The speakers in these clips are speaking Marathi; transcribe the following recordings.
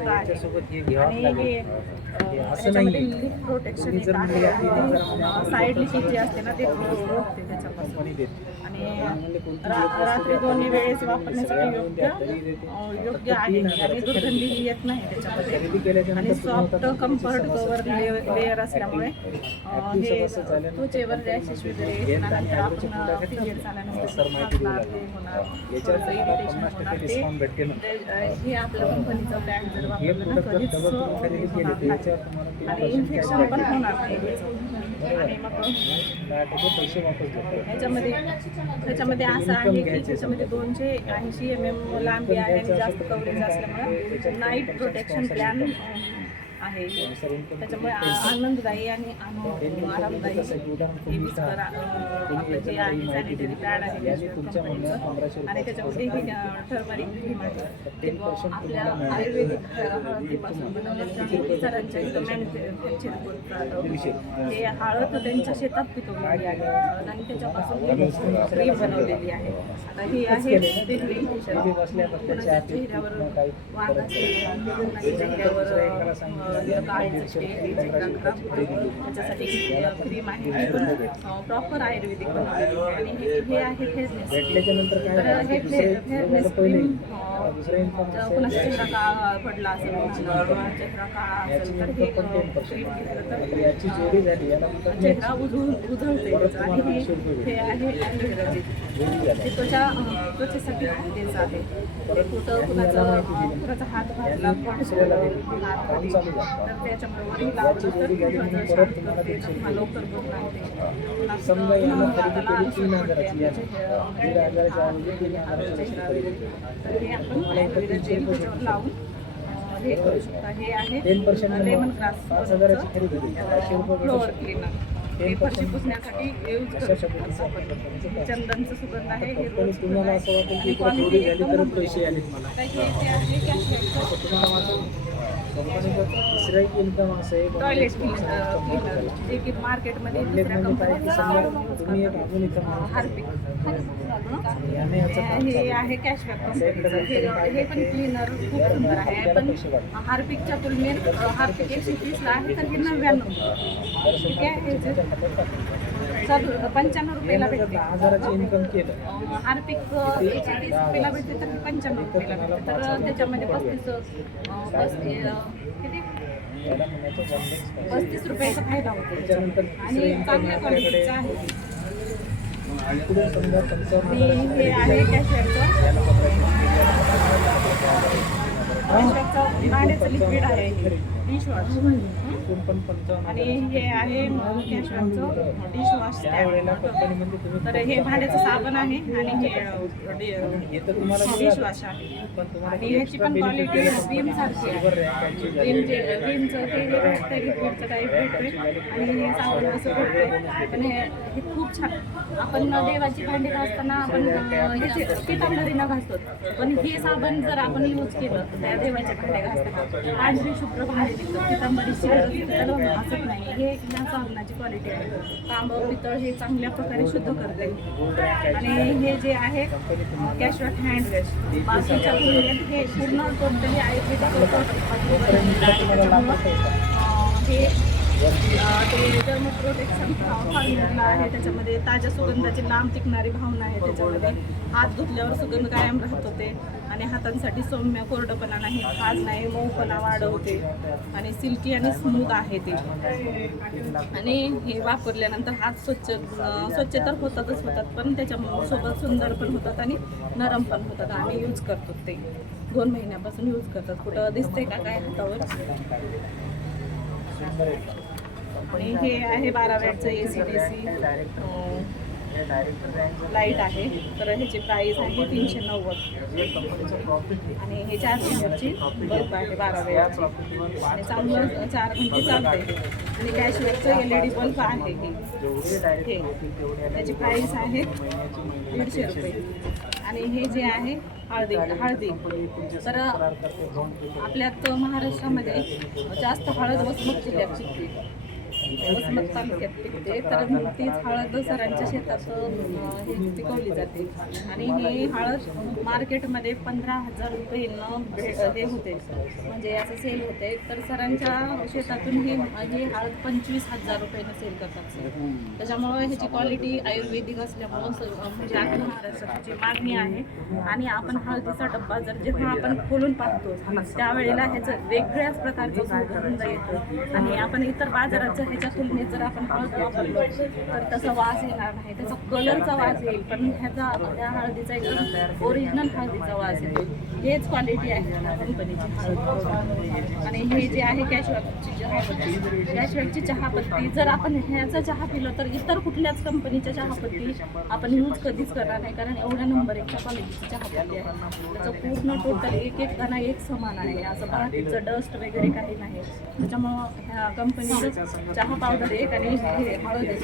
आहे आणि हे ह्याच्यामध्ये लीक प्रोटेक्शन साईड लिकेज जे असते ना ते रोखते त्याच्यापासून आणि रात्री दोन्ही वेळेस वापरण्यासाठी योग्य आहे आणि दुर्गंधीही येत नाही त्याच्यामध्ये आणि सॉफ्ट कम्फर्ट कवर लेअर असल्यामुळे हे त्वचेवर रॅशेस वगैरे येण्यानंतर आपण पिरियड झाल्यानंतर इरिटेशन होणार ते हे आपल्या कंपनीचं ब्रँड जर वापरलं ना कधीच होणार नाही आणि इन्फेक्शन पण होणार नाही आणि मग ह्याच्यामध्ये असं आहे की त्याच्यामध्ये 280 mm लांबी आहे आणि जास्त कव्हरेज असल्यामुळे नाईट प्रोटेक्शन प्लॅन आहे त्याच्यामुळे आनंददायी आणि आरामदायी हे विस्पर आपलं जे आहे सॅनिटरी पॅड आहे कंपनीचं आणि त्याच्यामध्ये हे टर्मरिक क्रीम आहे ते आपल्या आयुर्वेदिक हळदीपासून बनवलेलं इतरांच्या इथं मॅन्युफॅक्चर करतात हे हळद त्यांच्या शेतात पिकवलेली आहे आणि त्याच्यापासून क्रीम बनवलेली आहे आता ही आहे कुणाच्या चेहऱ्यावर वांग असेल कुणाच्या चेहऱ्यावर त्याच्यासाठी क्रीम आहे प्रॉपर आयुर्वेदिक बनवलेली आहे आणि हे आहे फेअरनेस तर हे फेअरनेस क्रीम कुणाचा चेहरा काळा पडला असेल किंवा चेहरा काळा असेल तर हे क्रीम घेतलं तर चेहरा उजळते आणि हे आहे ॲलोव्हेराची ते त्वचेसाठी फायद्याचं आहे कुठं कुणाचा हात घातला तर त्याच्यामुळे वरही लावलं तर लवकर बघ हे आपण त्याच्यावर लावून हे करू शकता हे आहे लेमन ग्रास फ्लोअर क्लीनर हे फरशी पुसण्यासाठी यूज करू शकतो चंदनचं सुगंध आहे हे रोज क्वालिटी एकदम टॉयलेट क्लीनर जे की मार्केटमध्ये दुसऱ्या कंपनीचं हार्पिक हे आहे कॅशबॅक कंपनीचं हे पण क्लीनर खूप सुंदर आहे पण हार्पिकच्या तुलनेत हार्पिक 130ला आहे तर हे 99 ठीक आहे सब 95 रुपयाला भेटते हार्पिक 130 रुपयाला भेटते तर 95 रुपयाला भेटते तर त्याच्यामध्ये 35 रुपयाचा फायदा होतो आणि चांगल्या क्वालिटीचा आहे हे आहे कॅशबॅकचं भांड्याचं लिक्विड आहे डिशवॉश आणि हे आहे कॅशबॅकचं डिशवॉश तर हे भांड्याचं साबण आहे आणि हे डिशवॉश आहे आणि ह्याची पण क्वालिटी क्रीम सारखी आहे क्रीमचं हे भेटतंय लिक्विडचं टाईप भेटतंय आणि हे साबण असं भेटतंय आणि हे खूप छान आपण देवाची भांडी घासताना आपण पितांबरीनं घासतो पण हे साबण जर आपण यूज केलं त्या देवाच्या भांड्या घासताना पांढरी शुभ्र भांडी निघतं पितांबरीची त्याला असत नाही हे ह्या साबणाची क्वालिटी आहे तांबं पितळ हे चांगल्या प्रकारे शुद्ध करते आणि हे जे आहे कॅशबॅक हँड वॉश बाकीच्या तुलनेत हे पूर्ण टोटली आयुर्वेदिक हे ते डर्म प्रोटेक्शन फॉर्म्युला आहे त्याच्यामध्ये ताज्या सुगंधाची लांब टिकणारी भावना आहे त्याच्यामध्ये हात धुतल्यावर सुगंध कायम राहत होते आणि हातांसाठी सौम्य कोरडपणा नाही खाज नाही मऊपणा वाढवते आणि सिल्की आणि स्मूथ आहे ते आणि हे वापरल्यानंतर हात स्वच्छ तर होतात पण त्याच्यासोबत सुंदर पण होतात आणि नरम पण होतात आम्ही यूज करतो ते 2 महिन्यापासून यूज करतात कुठं दिसते का काय हातावर आणि हे आहे 12 वॅटचं AC/DC लाईट आहे तर ह्याची प्राईस आहे 390 आणि हे 4 लिटरची बल्ब आहे 12 वॅटची आणि चांगलं 4 घंटे चालते आणि कॅशबॅकचं LED बल्ब आहे हे त्याची प्राईस आहे 150 रुपये आणि हे जे आहे हळदी तर आपल्यात महाराष्ट्रामध्ये जास्त हळद वसमत जिल्ह्यात शिकते वसमत तालुक्यात पिकते. तर तीच हळद सरांच्या शेतात हे पिकवली जाते आणि ही हळद मार्केटमध्ये 15,000 रुपयेनं हे होते, म्हणजे असं सेल होते. तर सरांच्या शेतातून ही हळद 25,000 रुपयानं सेल करतात सर. त्याच्यामुळं ह्याची क्वालिटी आयुर्वेदिक असल्यामुळं म्हणजे अख्ख्या महाराष्ट्राची मागणी आहे. आणि आपण हळदीचा डब्बा जेव्हा आपण खोलून पाहतो त्यावेळेला ह्याचं वेगळ्याच प्रकारचं सुगंध येतो. आणि आपण इतर बाजारात जर ह्याच्या तुलनेत जर आपण हळद वापरलो तर त्याचा वास येणार नाही, त्याचा कलरचा वास येईल, पण ह्या हळदीचा एकदम ओरिजिनल हळदीचा वास येतो. हेच क्वालिटी आहे ह्या कंपनीची हळद. आणि हे जे आहे कॅशवॅकची चहापत्ती, कॅशवॅकची चहापत्ती जर आपण ह्याचा चहा पिलो तर इतर कुठल्याच कंपनीच्या चहापत्ती आपण यूज कधीच करणार नाही, कारण एवढ्या नंबर एकच्या क्वालिटीची चहापत्ती आहे. त्याचं पूर्ण टोटल एक दाणा एक समान आहे, असं बाकीचं डस्ट वगैरे काही नाही. त्याच्यामुळं ह्या कंपनीचं चहा पावडर एक आणि हे हळद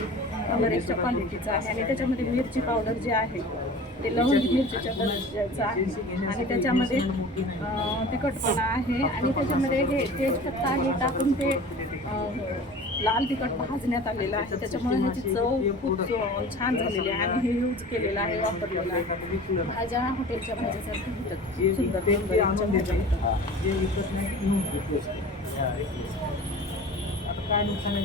नंबर एकच्या क्वालिटीचं आहे. आणि त्याच्यामध्ये मिरची पावडर जे आहे ते लवंगी मिरचीच्या दर्जाचं आहे आणि त्याच्यामध्ये तिखटपणा आहे. आणि त्याच्यामध्ये हे तेजपत्ता हे टाकून ते लाल तिखट भाजण्यात आलेलं आहे. त्याच्यामुळे ह्याची चव खूप छान झालेली आहे आणि हे यूज केलेलं आहे, वापरलेलं आहे. भाज्या हॉटेलच्या भाज्यासारख्या होतात, सुंदर काय नुकसान आहे